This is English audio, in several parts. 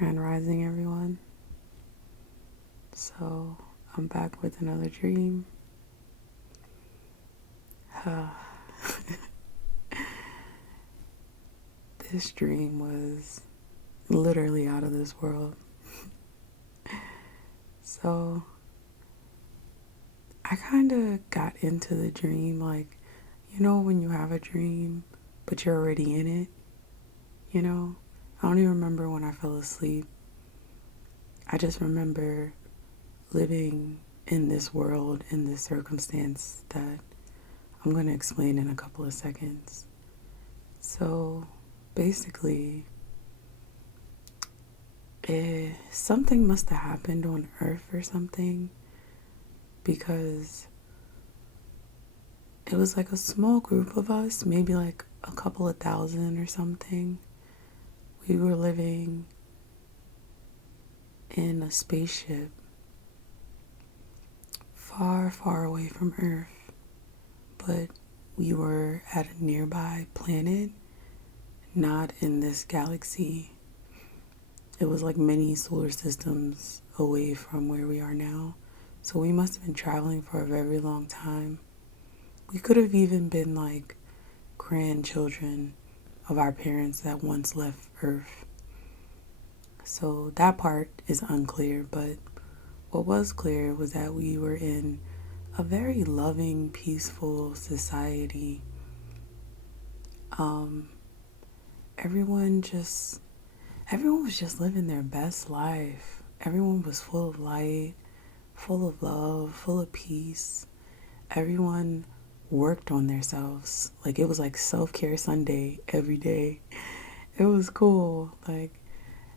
Grand Rising, everyone. So, I'm back with another dream. This dream was literally out of this world. So, I kind of got into the dream like, when you have a dream, but you're already in it, you know? I don't even remember when I fell asleep. I just remember living in this world, in this circumstance that I'm going to explain in a couple of seconds. So basically, something must have happened on Earth or something, because it was like a small group of us, maybe like a couple of thousand or something. We were living in a spaceship far, far away from Earth, but we were at a nearby planet, not in this galaxy. It was like many solar systems away from where we are now. So we must have been traveling for a very long time. We could have even been like grandchildren of our parents that once left Earth. So that part is unclear, but what was clear was that we were in a very loving, peaceful society. Um, everyone was just living their best life. Everyone was full of light, full of love, full of peace. Everyone worked on themselves. Like, it was like self-care Sunday every day. It was cool. Like,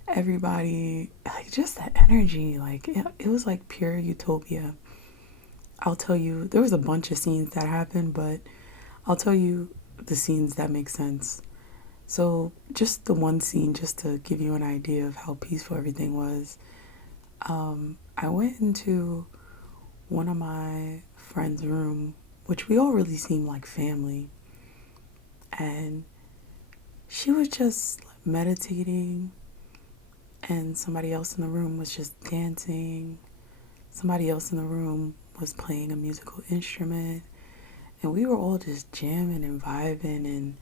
everybody, like, just that energy. Like, it was like pure utopia. I'll tell you, there was a bunch of scenes that happened, but I'll tell you the scenes that make sense. So, just the one scene, just to give you an idea of how peaceful everything was. I went into one of my friend's room, which we all really seemed like family, and she was just meditating, and somebody else in the room was just dancing. Somebody else in the room was playing a musical instrument, and we were all just jamming and vibing and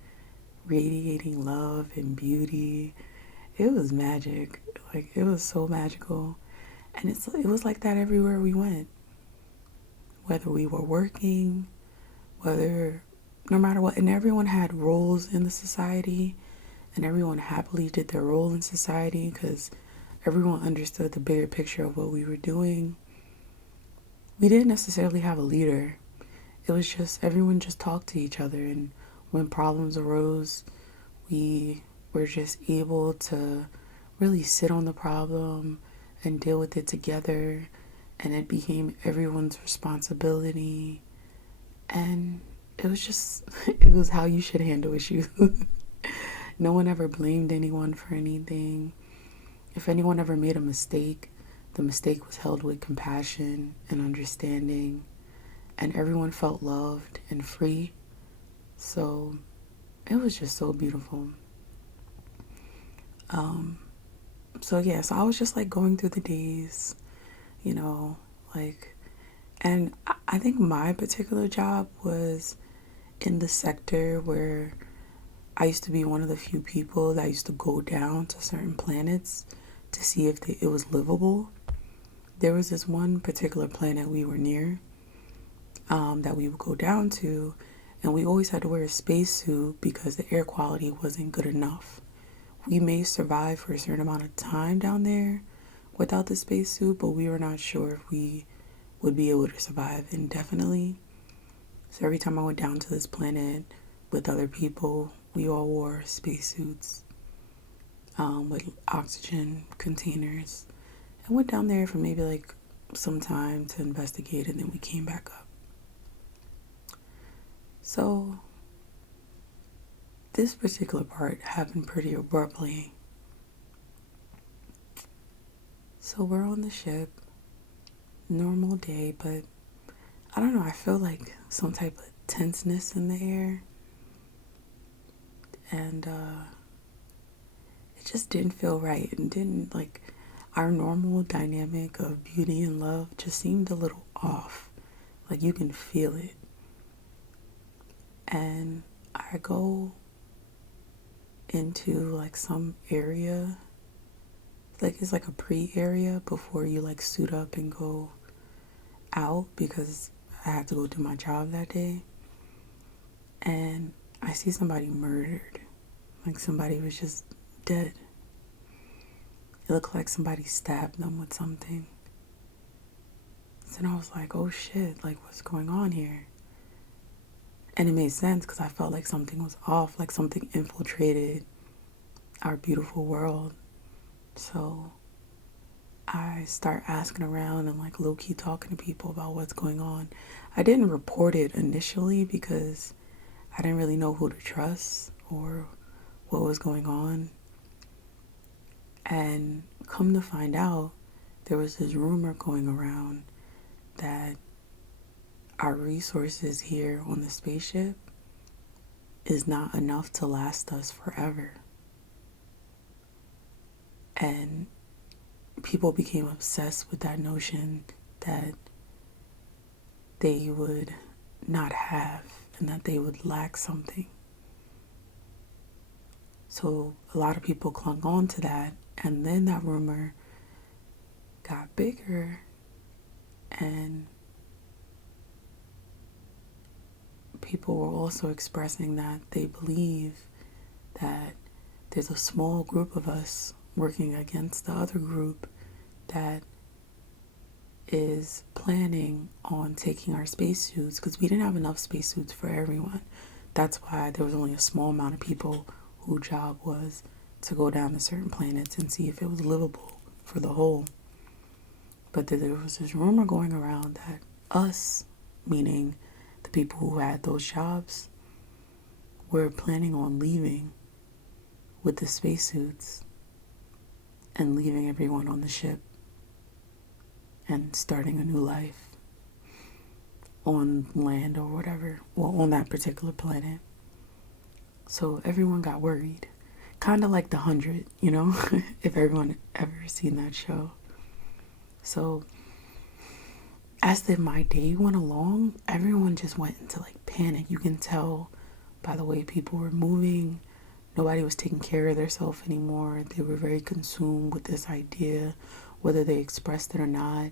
radiating love and beauty. It was magic. Like, it was so magical. And it was like that everywhere we went. Whether we were working, no matter what. And everyone had roles in the society, and everyone happily did their role in society because everyone understood the bigger picture of what we were doing. We didn't necessarily have a leader. It was just everyone just talked to each other, and when problems arose, we were just able to really sit on the problem and deal with it together, and it became everyone's responsibility. And it was just it was how you should handle issues. No one ever blamed anyone for anything. If anyone ever made a mistake, the mistake was held with compassion and understanding, and everyone felt loved and free. So it was just so beautiful. So I was just like going through the days, you know, like, and I think my particular job was in the sector where I used to be one of the few people that used to go down to certain planets to see if it was livable. There was this one particular planet we were near, that we would go down to, and we always had to wear a spacesuit because the air quality wasn't good enough. We may survive for a certain amount of time down there without the spacesuit, but we were not sure if we would be able to survive indefinitely. So every time I went down to this planet with other people, we all wore spacesuits, with oxygen containers, and went down there for maybe like some time to investigate, and then we came back up. So this particular part happened pretty abruptly. So we're on the ship, normal day, but I don't know, I feel like some type of tenseness in the air. And it just didn't feel right, and didn't like our normal dynamic of beauty and love just seemed a little off. Like you can feel it. And I go into like some area, like it's like a pre-area before you like suit up and go out, because I had to go do my job that day. And I see somebody murdered. Like somebody was just dead. It looked like somebody stabbed them with something. So then I was like, oh shit, like what's going on here? And it made sense because I felt like something was off, like something infiltrated our beautiful world. So I start asking around and like low-key talking to people about what's going on. I didn't report it initially because I didn't really know who to trust or what was going on. And come to find out, there was this rumor going around that our resources here on the spaceship is not enough to last us forever. And people became obsessed with that notion that they would not have and that they would lack something. So a lot of people clung on to that, and then that rumor got bigger, and people were also expressing that they believe that there's a small group of us working against the other group that is planning on taking our spacesuits, because we didn't have enough spacesuits for everyone. That's why there was only a small amount of people whose job was to go down to certain planets and see if it was livable for the whole. But there was this rumor going around that us, meaning the people who had those jobs, were planning on leaving with the spacesuits and leaving everyone on the ship and starting a new life on land or whatever, well, on that particular planet. So everyone got worried. Kind of like The 100, you know, if everyone ever seen that show. So as my day went along, everyone just went into like panic. You can tell by the way people were moving. Nobody was taking care of themselves anymore. They were very consumed with this idea, whether they expressed it or not.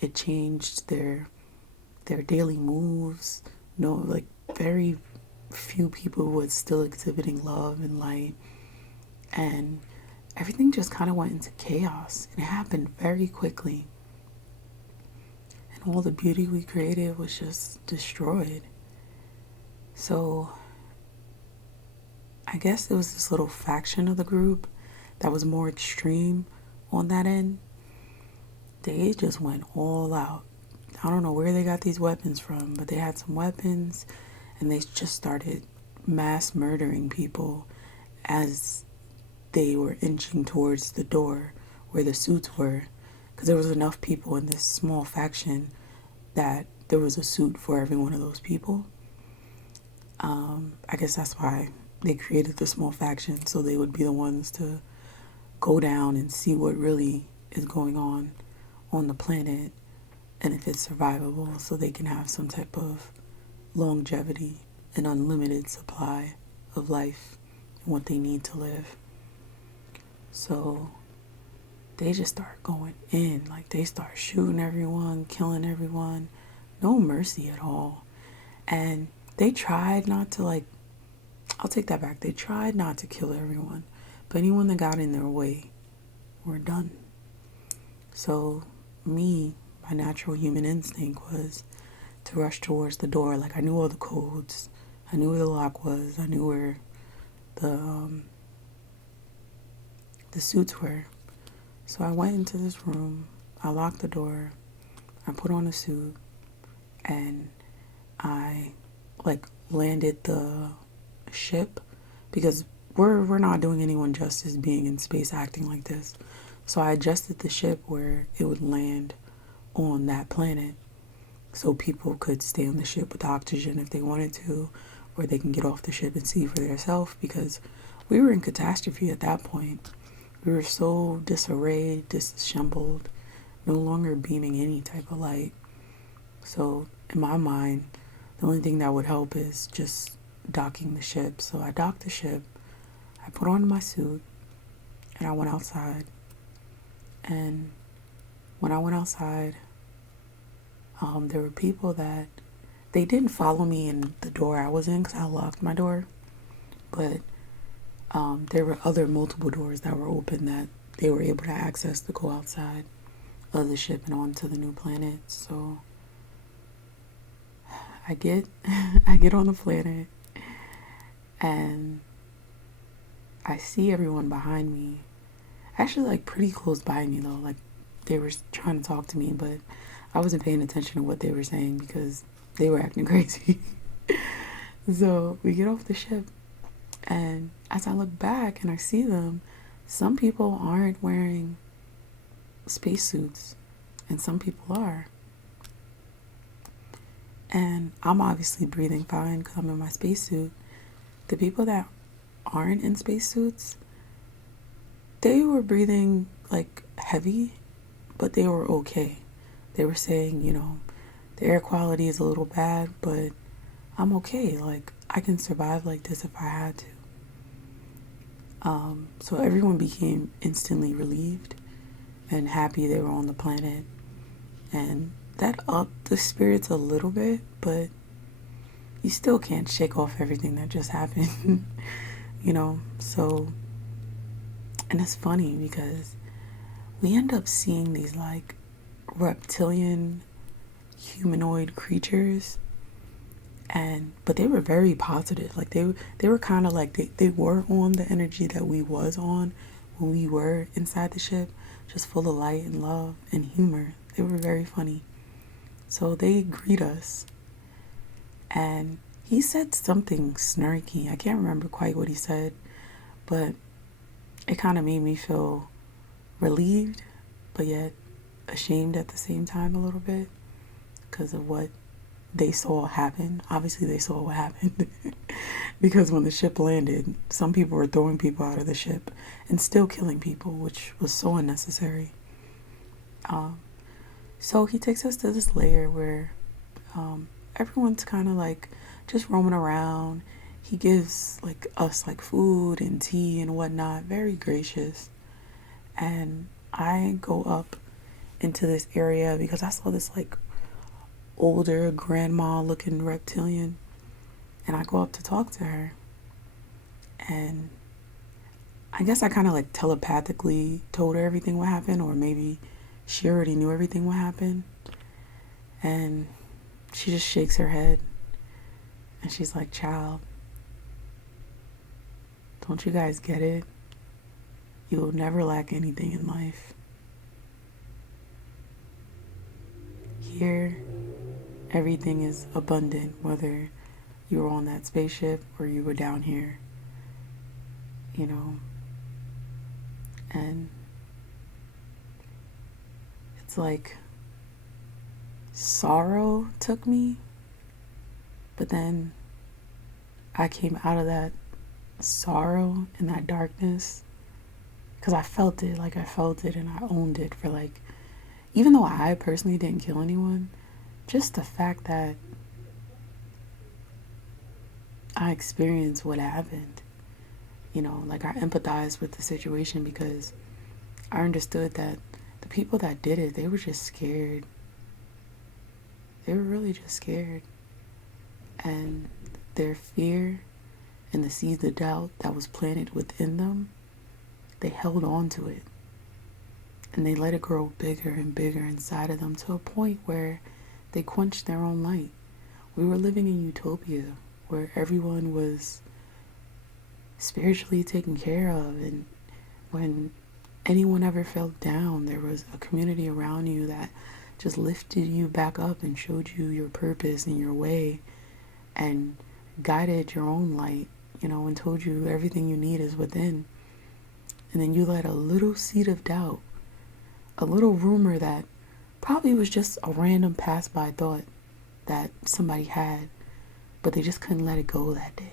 It changed their daily moves. No, like very few people was still exhibiting love and light, and everything just kind of went into chaos. It happened very quickly, and all the beauty we created was just destroyed. So I guess it was this little faction of the group that was more extreme on that end. They just went all out. I don't know where they got these weapons from, but they had some weapons, and they just started mass murdering people as they were inching towards the door where the suits were, because there was enough people in this small faction that there was a suit for every one of those people. I guess that's why they created the small faction, so they would be the ones to go down and see what really is going on the planet and if it's survivable, so they can have some type of longevity and unlimited supply of life and what they need to live. So they just start going in, like they start shooting everyone, killing everyone, no mercy at all. And they tried not to, like, I'll take that back. They tried not to kill everyone, but anyone that got in their way were done. So me, my natural human instinct was to rush towards the door. Like, I knew all the codes. I knew where the lock was. I knew where the suits were. So I went into this room. I locked the door. I put on a suit, and I landed the ship, because we're not doing anyone justice being in space acting like this. So I adjusted the ship where it would land on that planet, so people could stay on the ship with oxygen if they wanted to, or they can get off the ship and see for themselves, because we were in catastrophe at that point. We were so disarrayed, disassembled, no longer beaming any type of light. So in my mind, the only thing that would help is just docking the ship. So I docked the ship, I put on my suit, and I went outside. And when I went outside, there were people that they didn't follow me in the door I was in because I locked my door. But there were other multiple doors that were open that they were able to access to go outside of the ship and onto the new planet. So I get I get on the planet and I see everyone behind me. Actually, like pretty close by me though. Like they were trying to talk to me, but I wasn't paying attention to what they were saying because they were acting crazy. So we get off the ship, and as I look back and I see them, some people aren't wearing spacesuits, and some people are. And I'm obviously breathing fine because I'm in my spacesuit. The people that aren't in spacesuits, they were breathing like heavy, but they were okay. They were saying, the air quality is a little bad, but I'm okay. Like, I can survive like this if I had to. So everyone became instantly relieved and happy they were on the planet. And that upped the spirits a little bit, but you still can't shake off everything that just happened, So, and it's funny because we end up seeing these like reptilian humanoid creatures, but they were very positive. Like they were kind of like they were on the energy that we was on when we were inside the ship, just full of light and love and humor. They were very funny. So they greet us, and he said something snarky. I can't remember quite what he said, but it kind of made me feel relieved, but yet ashamed at the same time a little bit because of what they saw happen. Obviously, they saw what happened because when the ship landed, some people were throwing people out of the ship and still killing people, which was so unnecessary. So he takes us to this layer where everyone's kind of like just roaming around. He gives like us like food and tea and whatnot, very gracious. And I go up into this area because I saw this like older grandma looking reptilian, and I go up to talk to her, and I guess I kind of like telepathically told her everything what happened, or maybe she already knew everything what happened. And she just shakes her head and she's like, "Child, don't you guys get it? You will never lack anything in life. Here, everything is abundant, whether you were on that spaceship or you were down here, And it's like sorrow took me, but then I came out of that sorrow and that darkness because I felt it and I owned it for like, even though I personally didn't kill anyone, just the fact that I experienced what happened, like I empathized with the situation because I understood that the people that did it, they were just scared. They were really just scared. And their fear and the seeds of doubt that was planted within them, they held on to it. And they let it grow bigger and bigger inside of them to a point where they quenched their own light. We were living in utopia where everyone was spiritually taken care of, and when anyone ever felt down, there was a community around you that just lifted you back up and showed you your purpose and your way and guided your own light, and told you everything you need is within. And then you let a little seed of doubt, a little rumor that probably was just a random pass-by thought that somebody had, but they just couldn't let it go that day,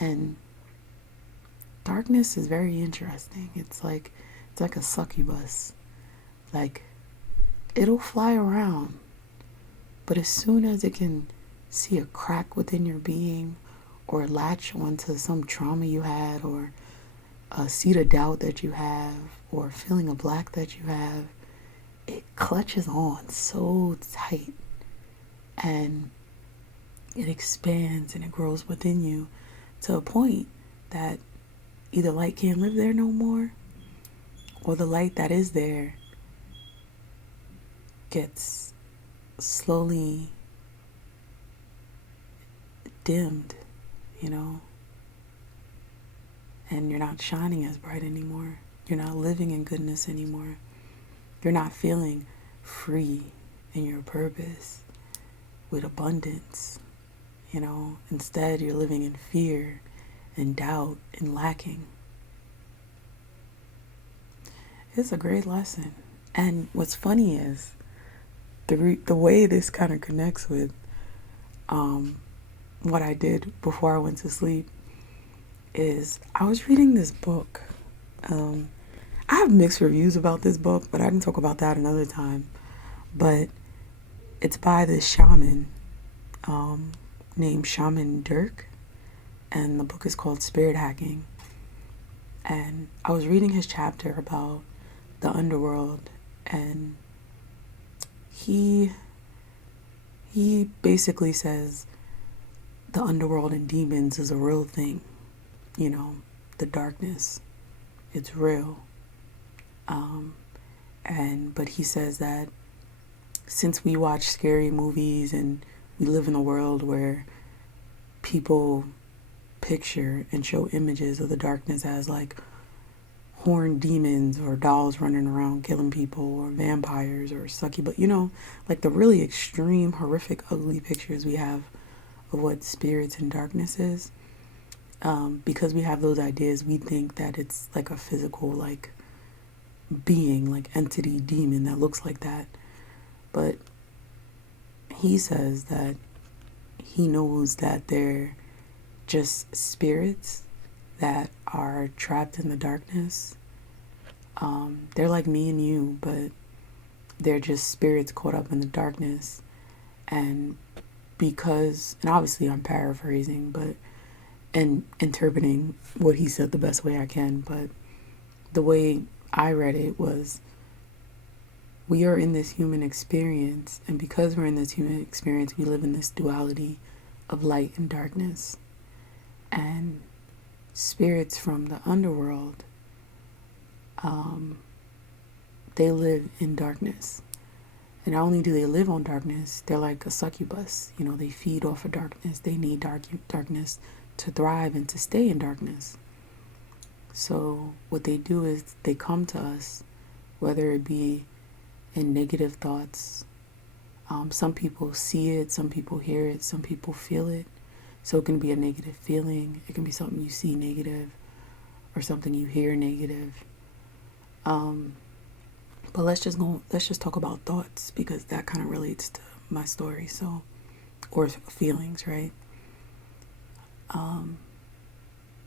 And darkness is very interesting. It's like a succubus. Like, it'll fly around, but as soon as it can see a crack within your being, or latch onto some trauma you had, or a seed of doubt that you have, or a feeling of black that you have, it clutches on so tight, and it expands and it grows within you to a point that either light can't live there no more, or the light that is there gets slowly dimmed, you know, and you're not shining as bright anymore. You're not living in goodness anymore. You're not feeling free in your purpose with abundance, you know. Instead, you're living in fear and doubt and lacking. It's a great lesson. And what's funny is the way this kind of connects with what I did before I went to sleep is I was reading this book. I have mixed reviews about this book, but I can talk about that another time. But it's by this shaman named Shaman Dirk, and the book is called Spirit Hacking. And I was reading his chapter about the underworld, and he basically says the underworld and demons is a real thing. You know, the darkness, it's real. But he says that since we watch scary movies and we live in a world where people picture and show images of the darkness as like horned demons or dolls running around killing people or vampires or succubus, you know, like the really extreme, horrific, ugly pictures we have of what spirits and darkness is. Because we have those ideas, we think that it's like a physical, like, being, like entity, demon that looks like that. But he says that he knows that they're just spirits that are trapped in the darkness. They're like me and you, but they're just spirits caught up in the darkness. And obviously I'm paraphrasing, but and interpreting what he said the best way I can, but the way I read it was, we are in this human experience, and because we're in this human experience, we live in this duality of light and darkness. And spirits from the underworld, they live in darkness. And not only do they live on darkness, they're like a succubus. You know, they feed off of darkness. They need darkness to thrive and to stay in darkness. So what they do is they come to us, whether it be in negative thoughts. Some people see it, some people hear it, some people feel it. So it can be a negative feeling. It can be something you see negative or something you hear negative. But let's just talk about thoughts, because that kind of relates to my story. So, or feelings, right?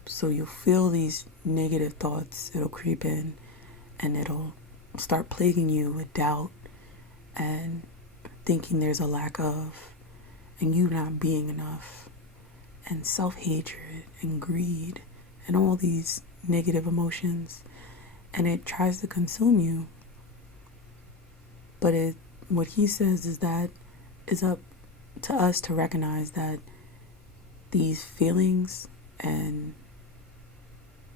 So you'll feel these negative thoughts. It'll creep in and it'll start plaguing you with doubt and thinking there's a lack of, and you not being enough, and self-hatred and greed and all these negative emotions. And it tries to consume you. But what he says is that it's up to us to recognize that these feelings and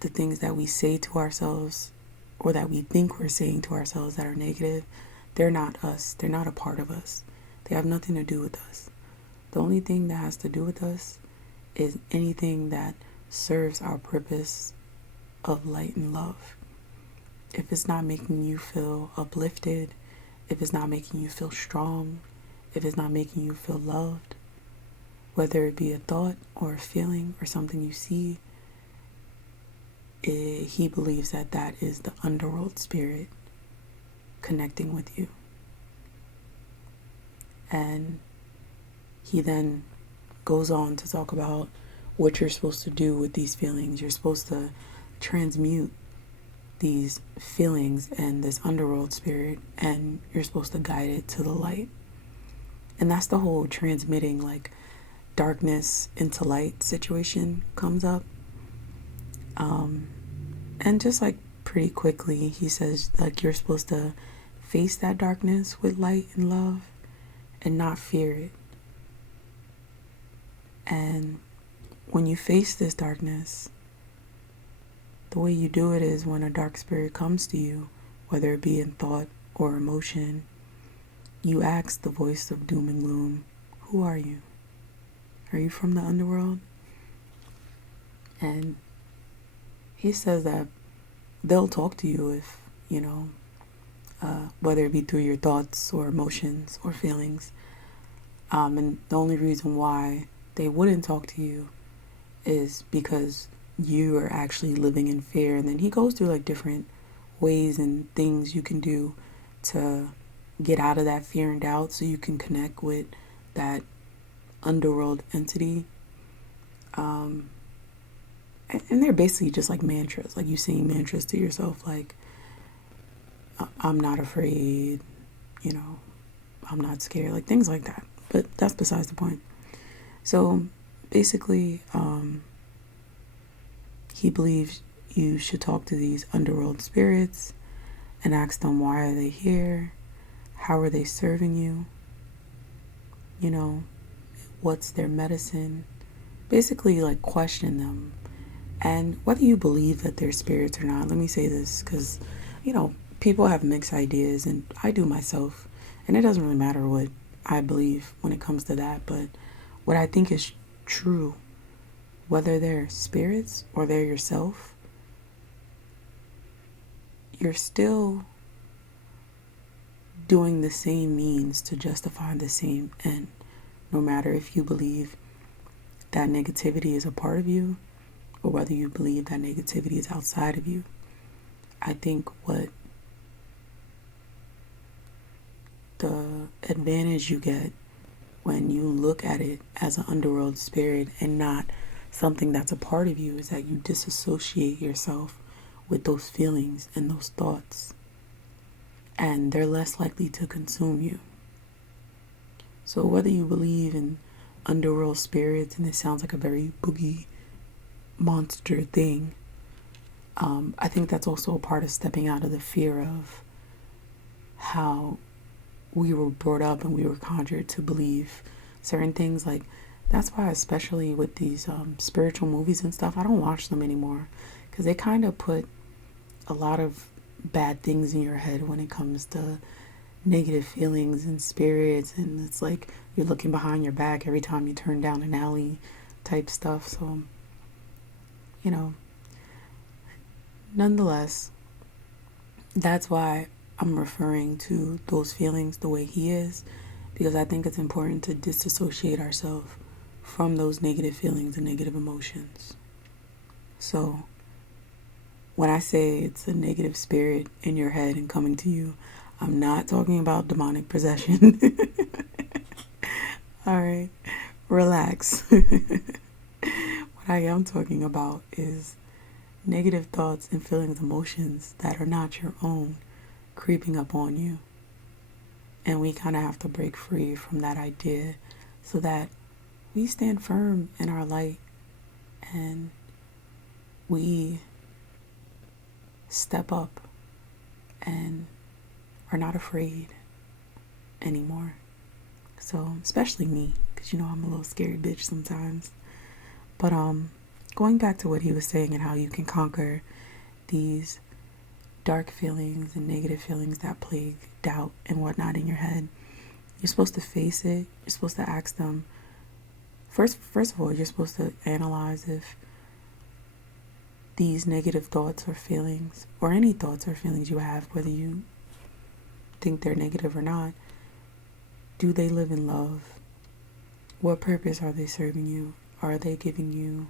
the things that we say to ourselves, or that we think we're saying to ourselves that are negative, they're not us. They're not a part of us. They have nothing to do with us. The only thing that has to do with us is anything that serves our purpose of light and love. If it's not making you feel uplifted, if it's not making you feel strong, if it's not making you feel loved, whether it be a thought or a feeling or something you see, he believes that that is the underworld spirit connecting with you. And he then goes on to talk about what you're supposed to do with these feelings. You're supposed to transmute these feelings and this underworld spirit, and you're supposed to guide it to the light. And that's the whole transmitting, like, darkness into light situation comes up. And just like pretty quickly, he says, like, you're supposed to face that darkness with light and love and not fear it. And when you face this darkness, the way you do it is when a dark spirit comes to you, whether it be in thought or emotion, you ask the voice of doom and gloom, who are you? Are you from the underworld? And he says that they'll talk to you if, whether it be through your thoughts or emotions or feelings. And the only reason why they wouldn't talk to you is because you are actually living in fear. And then he goes through like different ways and things you can do to get out of that fear and doubt so you can connect with that underworld entity. And they're basically just like mantras, like you sing mantras to yourself, like, I'm not afraid, I'm not scared, like things like that. But that's besides the point. So basically, he believes you should talk to these underworld spirits and ask them, why are they here? How are they serving you? What's their medicine? Basically, like, question them. And whether you believe that they're spirits or not, let me say this, because, people have mixed ideas, and I do myself, and it doesn't really matter what I believe when it comes to that, but what I think is true, whether they're spirits or they're yourself, you're still doing the same means to justify the same end, no matter if you believe that negativity is a part of you or whether you believe that negativity is outside of you. I think what the advantage you get when you look at it as an underworld spirit and not something that's a part of you is that you disassociate yourself with those feelings and those thoughts, and they're less likely to consume you. So whether you believe in underworld spirits, and it sounds like a very boogie monster thing, I think that's also a part of stepping out of the fear of how we were brought up and we were conjured to believe certain things. Like, that's why, especially with these spiritual movies and stuff, I don't watch them anymore, because they kind of put a lot of bad things in your head when it comes to negative feelings and spirits, and it's like you're looking behind your back every time you turn down an alley type stuff. So, nonetheless, that's why I'm referring to those feelings the way he is, because I think it's important to disassociate ourselves from those negative feelings and negative emotions. So when I say it's a negative spirit in your head and coming to you, I'm not talking about demonic possession. All right, relax. What I am talking about is negative thoughts and feelings, emotions that are not your own, creeping up on you. And we kind of have to break free from that idea so that we stand firm in our light and we step up and are not afraid anymore. So, especially me, because I'm a little scary bitch sometimes. But going back to what he was saying and how you can conquer these dark feelings and negative feelings that plague doubt and whatnot in your head, you're supposed to face it. You're supposed to ask them. First of all, you're supposed to analyze if these negative thoughts or feelings, or any thoughts or feelings you have, whether you think they're negative or not, do they live in love? What purpose are they serving you? Are they giving you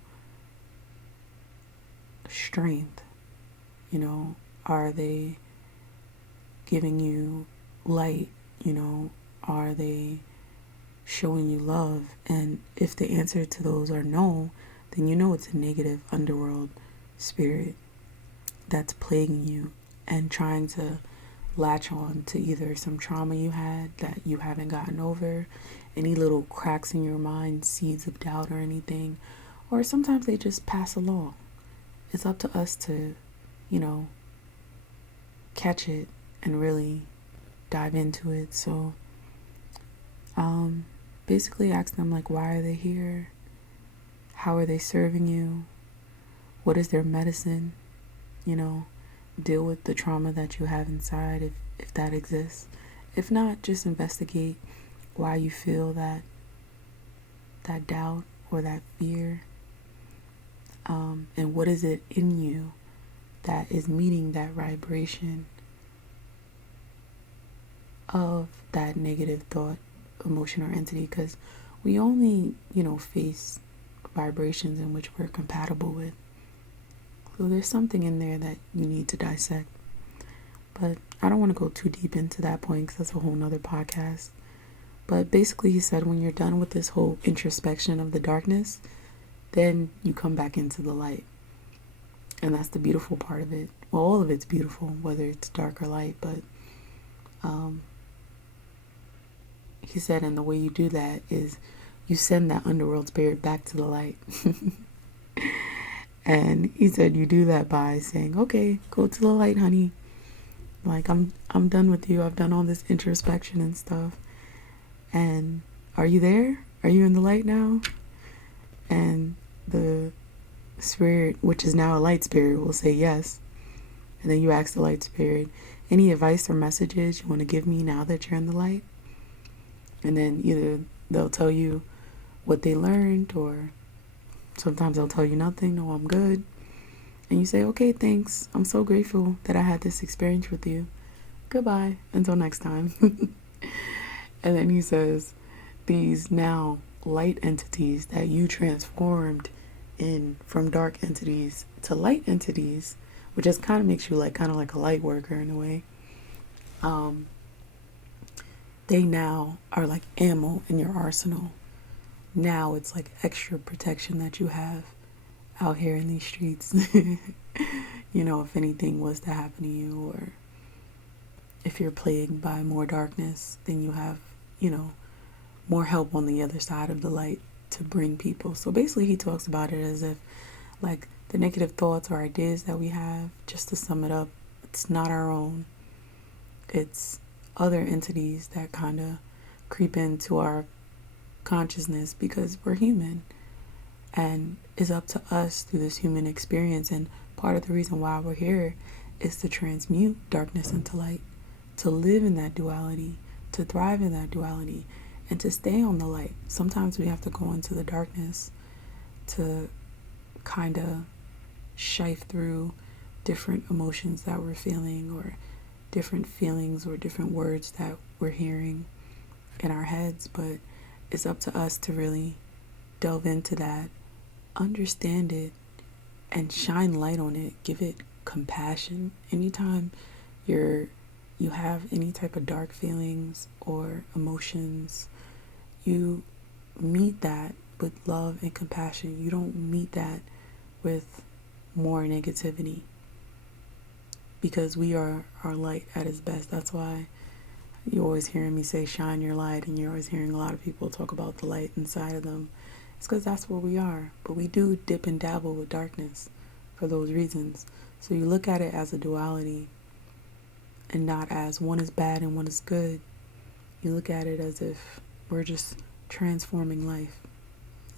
strength? Are they giving you light? Are they showing you love? And if the answer to those are no, then it's a negative underworld spirit that's plaguing you and trying to latch on to either some trauma you had that you haven't gotten over, any little cracks in your mind, seeds of doubt or anything, or sometimes they just pass along. It's up to us to, catch it and really dive into it. So, basically ask them, like, why are they here? How are they serving you? What is their medicine? Deal with the trauma that you have inside if that exists. If not, just investigate why you feel that doubt or that fear. And what is it in you that is meeting that vibration of that negative thought, emotion, or entity? Because we only, face vibrations in which we're compatible with. So there's something in there that you need to dissect. But I don't want to go too deep into that point because that's a whole nother podcast. But basically he said when you're done with this whole introspection of the darkness, then you come back into the light. And that's the beautiful part of it. Well, all of it's beautiful, whether it's dark or light. But he said, and the way you do that is you send that underworld spirit back to the light. And he said you do that by saying, okay, go to the light, honey. Like, I'm done with you. I've done all this introspection and stuff. And are you there? Are you in the light now? And the spirit, which is now a light spirit, will say yes. And then you ask the light spirit, any advice or messages you want to give me now that you're in the light? And then either they'll tell you what they learned, or sometimes they'll tell you nothing. No, I'm good. And you say, okay, thanks. I'm so grateful that I had this experience with you. Goodbye. Until next time. And then he says, these now light entities that you transformed in from dark entities to light entities, which just kind of makes you kind of like a light worker in a way. They now are like ammo in your arsenal. Now it's like extra protection that you have out here in these streets. If anything was to happen to you, or if you're plagued by more darkness, then you have, more help on the other side of the light to bring people. So basically he talks about it as if like the negative thoughts or ideas that we have, just to sum it up, it's not our own. It's other entities that kind of creep into our consciousness because we're human, and it's up to us through this human experience. And part of the reason why we're here is to transmute darkness into light, to live in that duality, to thrive in that duality, and to stay on the light. Sometimes we have to go into the darkness to kind of shift through different emotions that we're feeling, or different feelings, or different words that we're hearing in our heads. But it's up to us to really delve into that, understand it, and shine light on it. Give it compassion. Anytime you have any type of dark feelings or emotions, you meet that with love and compassion. You don't meet that with more negativity, because we are our light at its best. That's why you're always hearing me say shine your light, and you're always hearing a lot of people talk about the light inside of them. It's because that's where we are. But we do dip and dabble with darkness for those reasons. So you look at it as a duality, and not as one is bad and one is good. You look at it as if we're just transforming life,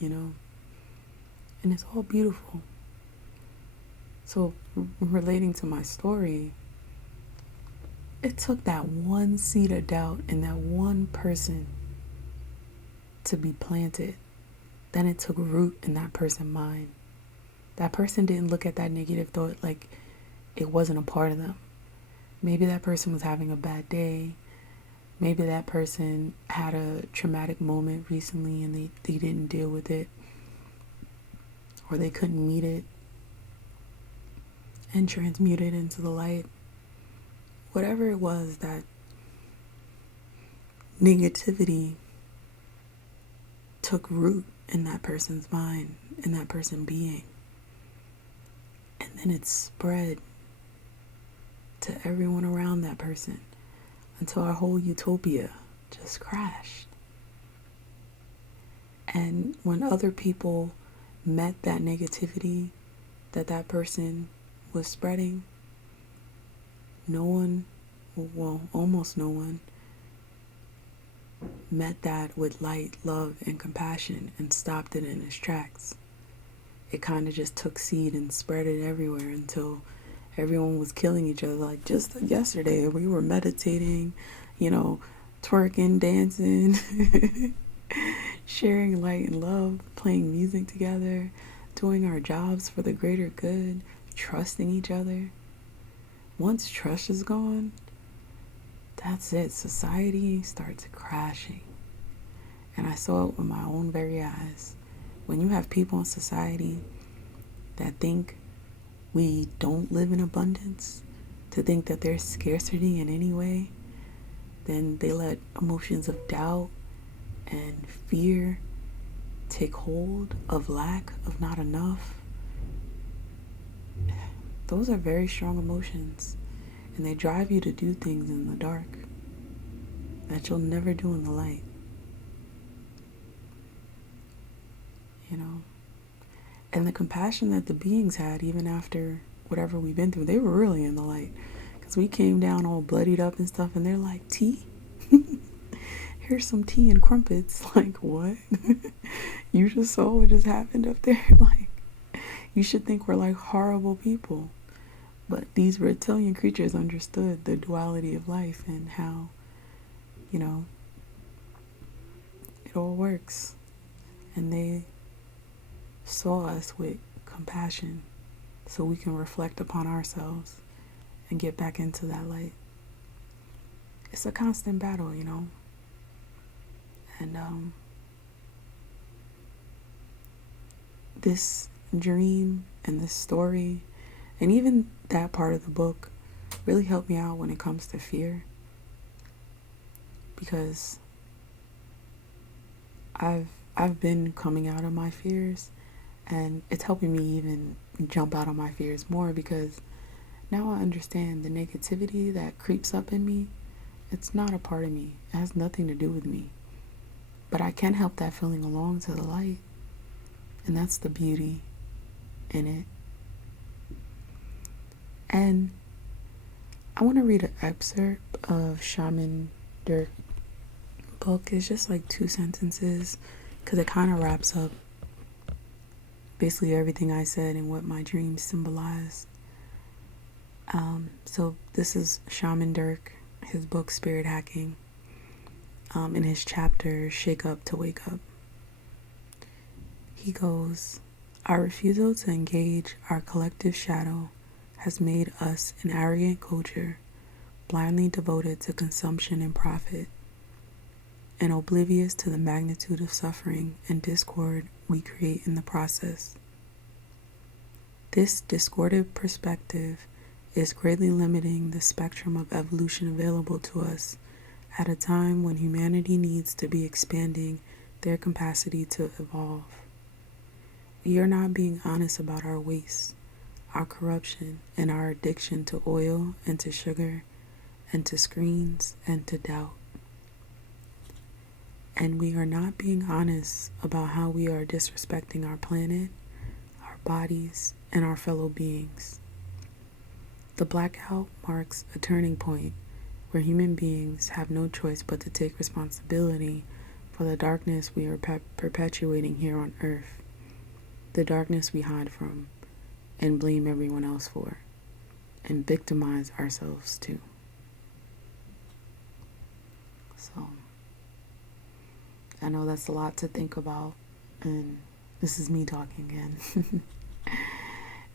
and it's all beautiful. So relating to my story, it took that one seed of doubt in that one person to be planted. Then it took root in that person's mind. That person didn't look at that negative thought like it wasn't a part of them. Maybe that person was having a bad day. Maybe that person had a traumatic moment recently and they didn't deal with it, or they couldn't meet it and transmute it into the light. Whatever it was, that negativity took root in that person's mind, in that person being. And then it spread to everyone around that person until our whole utopia just crashed. And when other people met that negativity that that person was spreading, no one, well, almost no one, met that with light, love, and compassion and stopped it in its tracks. It kind of just took seed and spread it everywhere until everyone was killing each other. Like just yesterday, we were meditating, twerking, dancing, sharing light and love, playing music together, doing our jobs for the greater good, trusting each other. Once trust is gone, that's it. Society starts crashing. And I saw it with my own very eyes. When you have people in society that think we don't live in abundance, to think that there's scarcity in any way, then they let emotions of doubt and fear take hold of lack, of not enough. Those are very strong emotions, and they drive you to do things in the dark that you'll never do in the light. And the compassion that the beings had, even after whatever we've been through, they were really in the light. Because we came down all bloodied up and stuff, and they're like, tea? Here's some tea and crumpets. Like, what? You just saw what just happened up there? Like, you should think we're like horrible people. But these reptilian creatures understood the duality of life and how, it all works. And they saw us with compassion so we can reflect upon ourselves and get back into that light. It's a constant battle, And this dream and this story and even that part of the book really helped me out when it comes to fear, because I've been coming out of my fears, and it's helping me even jump out of my fears more, because now I understand the negativity that creeps up in me. It's not a part of me. It has nothing to do with me. But I can help that feeling along to the light. And that's the beauty in it. And I want to read an excerpt of Shaman Dirk's book. It's just like 2 sentences, because it kind of wraps up basically everything I said and what my dreams symbolize. So this is Shaman Dirk, his book Spirit Hacking, in his chapter Shake Up to Wake Up. He goes, "Our refusal to engage our collective shadow has made us an arrogant culture, blindly devoted to consumption and profit, and oblivious to the magnitude of suffering and discord we create in the process. This discordant perspective is greatly limiting the spectrum of evolution available to us at a time when humanity needs to be expanding their capacity to evolve. We are not being honest about our waste, our corruption, and our addiction to oil and to sugar and to screens and to doubt. And we are not being honest about how we are disrespecting our planet, our bodies, and our fellow beings. The blackout marks a turning point where human beings have no choice but to take responsibility for the darkness we are perpetuating here on Earth, the darkness we hide from and blame everyone else for, and victimize ourselves too." So, I know that's a lot to think about, and this is me talking again.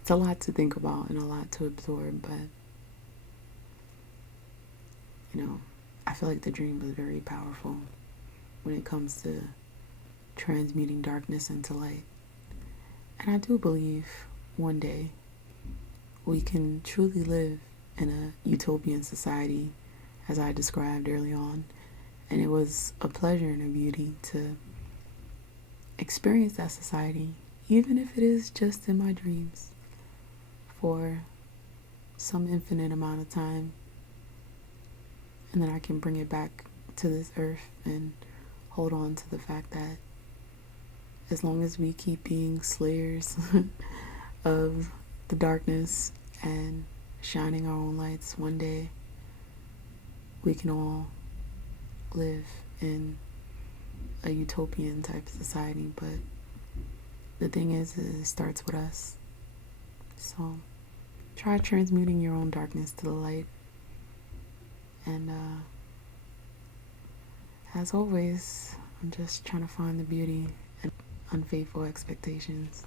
It's a lot to think about and a lot to absorb, but I feel like the dream was very powerful when it comes to transmuting darkness into light. And I do believe one day we can truly live in a utopian society, as I described early on. And it was a pleasure and a beauty to experience that society, even if it is just in my dreams, for some infinite amount of time, and then I can bring it back to this earth and hold on to the fact that as long as we keep being slayers of the darkness and shining our own lights, one day we can all live in a utopian type of society. But the thing is it starts with us. So try transmuting your own darkness to the light. And as always, I'm just trying to find the beauty in unfaithful expectations.